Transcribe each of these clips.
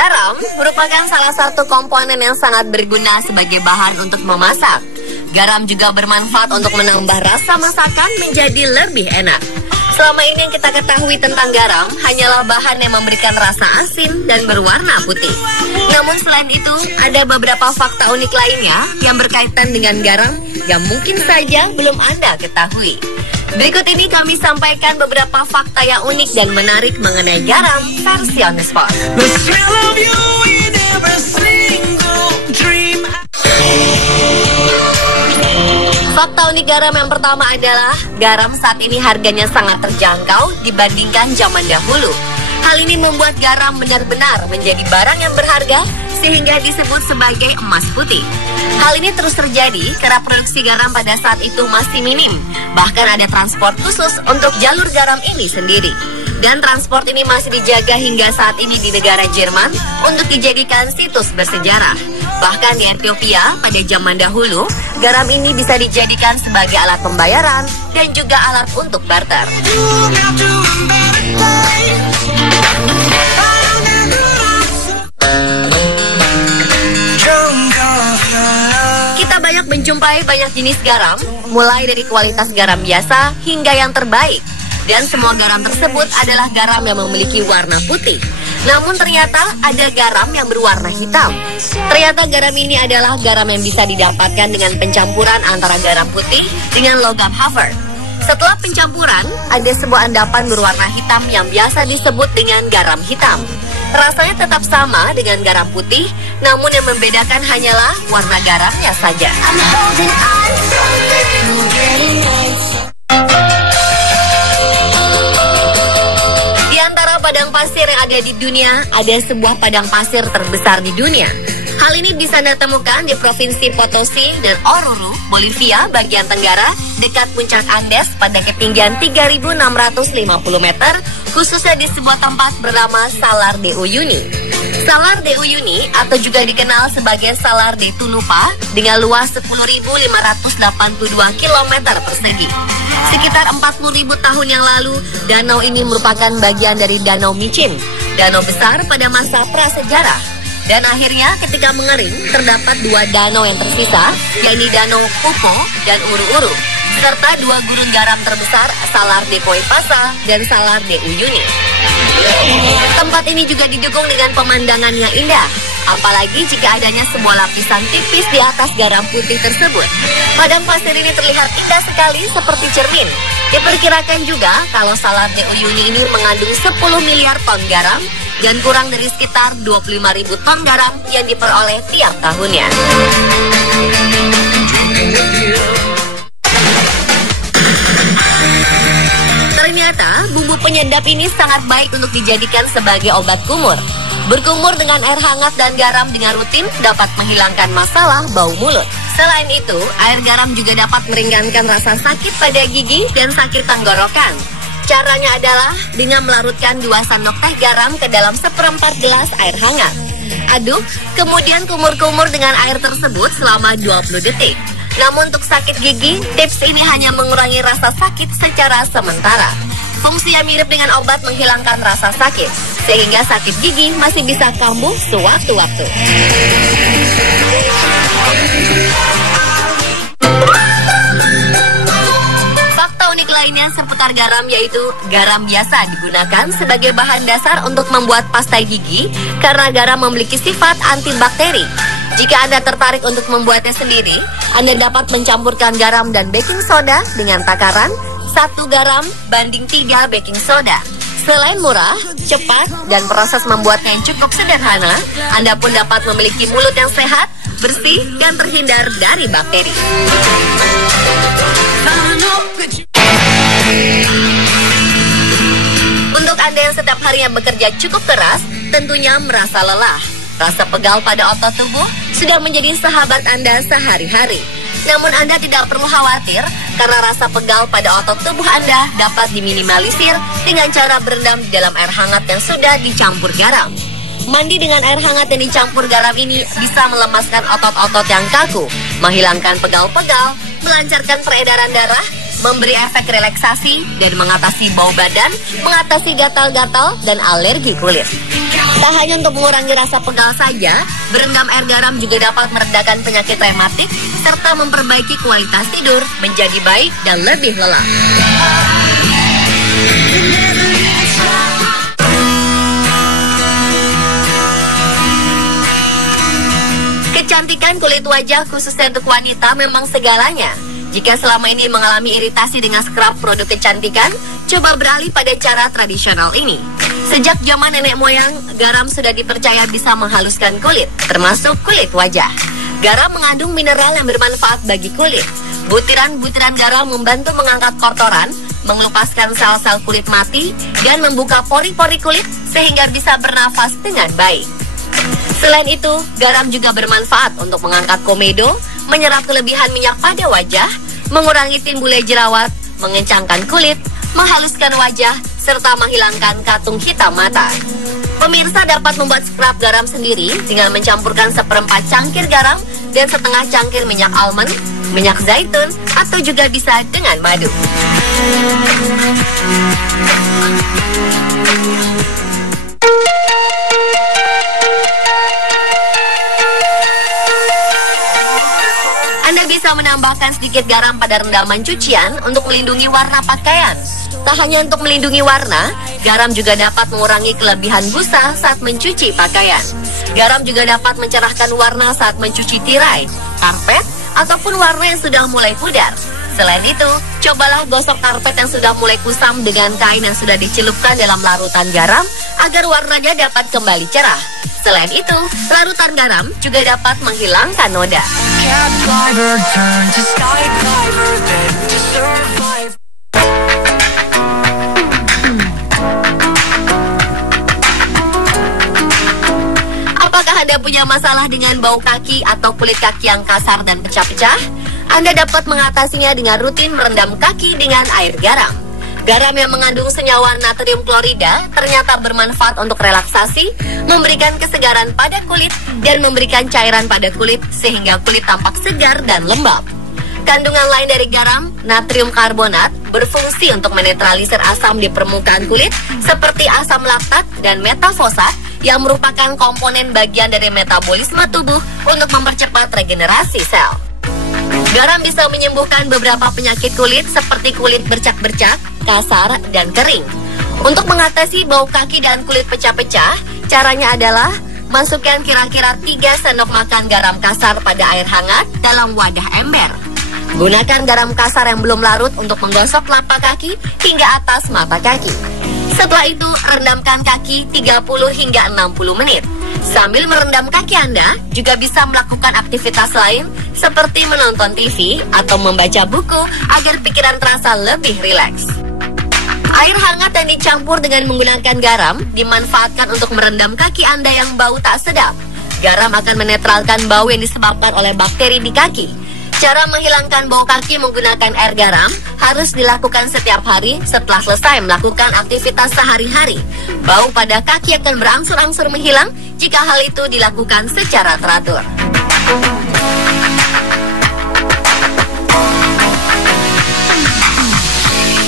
Garam merupakan salah satu komponen yang sangat berguna sebagai bahan untuk memasak. Garam juga bermanfaat untuk menambah rasa masakan menjadi lebih enak. Selama ini yang kita ketahui tentang garam hanyalah bahan yang memberikan rasa asin dan berwarna putih. Namun selain itu, ada beberapa fakta unik lainnya yang berkaitan dengan garam yang mungkin saja belum Anda ketahui. Berikut ini kami sampaikan beberapa fakta yang unik dan menarik mengenai garam versi on the spot. Fakta unik garam yang pertama adalah garam saat ini harganya sangat terjangkau dibandingkan zaman dahulu. Hal ini membuat garam benar-benar menjadi barang yang berharga sehingga disebut sebagai emas putih. Hal ini terus terjadi karena produksi garam pada saat itu masih minim. Bahkan ada transport khusus untuk jalur garam ini sendiri. Dan transport ini masih dijaga hingga saat ini di negara Jerman untuk dijadikan situs bersejarah. Bahkan di Ethiopia pada zaman dahulu, garam ini bisa dijadikan sebagai alat pembayaran dan juga alat untuk barter. Kita banyak menjumpai banyak jenis garam, mulai dari kualitas garam biasa hingga yang terbaik. Dan semua garam tersebut adalah garam yang memiliki warna putih. Namun ternyata ada garam yang berwarna hitam. Ternyata garam ini adalah garam yang bisa didapatkan dengan pencampuran antara garam putih dengan logam Haver. Setelah pencampuran, ada sebuah endapan berwarna hitam yang biasa disebut dengan garam hitam. Rasanya tetap sama dengan garam putih, namun yang membedakan hanyalah warna garamnya saja. Padang pasir yang ada di dunia, ada sebuah padang pasir terbesar di dunia. Hal ini bisa Anda temukan di Provinsi Potosi dan Oruro, Bolivia, bagian tenggara, dekat puncak Andes pada ketinggian 3.650 meter, khususnya di sebuah tempat bernama Salar de Uyuni. Salar de Uyuni atau juga dikenal sebagai Salar de Tunupa dengan luas 10.582 km persegi. Sekitar 40.000 tahun yang lalu, danau ini merupakan bagian dari Danau Micin, danau besar pada masa prasejarah. Dan akhirnya ketika mengering, terdapat dua danau yang tersisa, yakni Danau Popo dan Uru-Uru, serta dua gurun garam terbesar, Salar de Coipasa dan Salar de Uyuni. Tempat ini juga didukung dengan pemandangan yang indah, apalagi jika adanya sebuah lapisan tipis di atas garam putih tersebut. Padang pasir ini terlihat indah sekali seperti cermin. Diperkirakan juga kalau Salar de Uyuni ini mengandung 10 miliar ton garam dan kurang dari sekitar 25.000 ton garam yang diperoleh tiap tahunnya. Ternyata bumbu penyedap ini sangat baik untuk dijadikan sebagai obat kumur. Berkumur dengan air hangat dan garam dengan rutin dapat menghilangkan masalah bau mulut. Selain itu, air garam juga dapat meringankan rasa sakit pada gigi dan sakit tenggorokan. Caranya adalah dengan melarutkan 2 sendok teh garam ke dalam 1/4 gelas air hangat. Aduk, kemudian kumur-kumur dengan air tersebut selama 20 detik. Namun untuk sakit gigi, tips ini hanya mengurangi rasa sakit secara sementara. Fungsinya mirip dengan obat menghilangkan rasa sakit, sehingga sakit gigi masih bisa kambuh sewaktu-waktu. Fakta unik lainnya seputar garam yaitu garam biasa digunakan sebagai bahan dasar untuk membuat pasta gigi karena garam memiliki sifat antibakteri. Jika Anda tertarik untuk membuatnya sendiri, Anda dapat mencampurkan garam dan baking soda dengan takaran 1 garam banding 3 baking soda. Selain murah, cepat, dan proses membuatnya yang cukup sederhana, Anda pun dapat memiliki mulut yang sehat, bersih, dan terhindar dari bakteri. Untuk Anda yang setiap harinya bekerja cukup keras, tentunya merasa lelah. Rasa pegal pada otot tubuh sudah menjadi sahabat Anda sehari-hari. Namun Anda tidak perlu khawatir karena rasa pegal pada otot tubuh Anda dapat diminimalisir dengan cara berendam di dalam air hangat yang sudah dicampur garam. Mandi dengan air hangat yang dicampur garam ini bisa melemaskan otot-otot yang kaku, menghilangkan pegal-pegal, melancarkan peredaran darah, memberi efek relaksasi, dan mengatasi bau badan, mengatasi gatal-gatal dan alergi kulit. Tak hanya untuk mengurangi rasa pegal saja, berendam air garam juga dapat meredakan penyakit rematik serta memperbaiki kualitas tidur menjadi baik dan lebih lelap. Kecantikan kulit wajah khususnya untuk wanita memang segalanya. Jika selama ini mengalami iritasi dengan scrub produk kecantikan, coba beralih pada cara tradisional ini. Sejak zaman nenek moyang, garam sudah dipercaya bisa menghaluskan kulit, termasuk kulit wajah. Garam mengandung mineral yang bermanfaat bagi kulit. Butiran-butiran garam membantu mengangkat kotoran, mengelupaskan sel-sel kulit mati, dan membuka pori-pori kulit sehingga bisa bernafas dengan baik. Selain itu, garam juga bermanfaat untuk mengangkat komedo, menyerap kelebihan minyak pada wajah, mengurangi timbulnya jerawat, mengencangkan kulit, menghaluskan wajah, serta menghilangkan katung hitam mata. Pemirsa dapat membuat scrub garam sendiri dengan mencampurkan seperempat cangkir garam dan setengah cangkir minyak almond, minyak zaitun, atau juga bisa dengan madu. Anda bisa menambahkan sedikit garam pada rendaman cucian untuk melindungi warna pakaian. Tak hanya untuk melindungi warna, garam juga dapat mengurangi kelebihan busa saat mencuci pakaian. Garam juga dapat mencerahkan warna saat mencuci tirai, karpet, ataupun warna yang sudah mulai pudar. Selain itu, cobalah gosok karpet yang sudah mulai kusam dengan kain yang sudah dicelupkan dalam larutan garam agar warnanya dapat kembali cerah. Selain itu, larutan garam juga dapat menghilangkan noda. Apakah Anda punya masalah dengan bau kaki atau kulit kaki yang kasar dan pecah-pecah? Anda dapat mengatasinya dengan rutin merendam kaki dengan air garam. Garam yang mengandung senyawa natrium klorida ternyata bermanfaat untuk relaksasi, memberikan kesegaran pada kulit, dan memberikan cairan pada kulit sehingga kulit tampak segar dan lembab. Kandungan lain dari garam, natrium karbonat, berfungsi untuk menetralisir asam di permukaan kulit seperti asam laktat dan metafosat yang merupakan komponen bagian dari metabolisme tubuh untuk mempercepat regenerasi sel. Garam bisa menyembuhkan beberapa penyakit kulit seperti kulit bercak-bercak, kasar, dan kering. Untuk mengatasi bau kaki dan kulit pecah-pecah, caranya adalah masukkan kira-kira 3 sendok makan garam kasar pada air hangat dalam wadah ember. Gunakan garam kasar yang belum larut untuk menggosok telapak kaki hingga atas mata kaki. Setelah itu, rendamkan kaki 30 hingga 60 menit. Sambil merendam kaki Anda, juga bisa melakukan aktivitas lain seperti menonton TV atau membaca buku agar pikiran terasa lebih rileks. Air hangat yang dicampur dengan menggunakan garam dimanfaatkan untuk merendam kaki Anda yang bau tak sedap. Garam akan menetralkan bau yang disebabkan oleh bakteri di kaki. Cara menghilangkan bau kaki menggunakan air garam harus dilakukan setiap hari setelah selesai melakukan aktivitas sehari-hari. Bau pada kaki akan berangsur-angsur menghilang jika hal itu dilakukan secara teratur.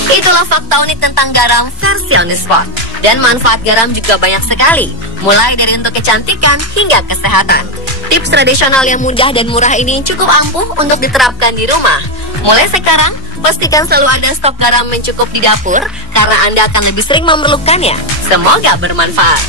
Itulah fakta unik tentang garam versi On The Spot. Dan manfaat garam juga banyak sekali, mulai dari untuk kecantikan hingga kesehatan. Tips tradisional yang mudah dan murah ini cukup ampuh untuk diterapkan di rumah. Mulai sekarang, pastikan selalu ada stok garam mencukup di dapur, karena Anda akan lebih sering memerlukannya. Semoga bermanfaat.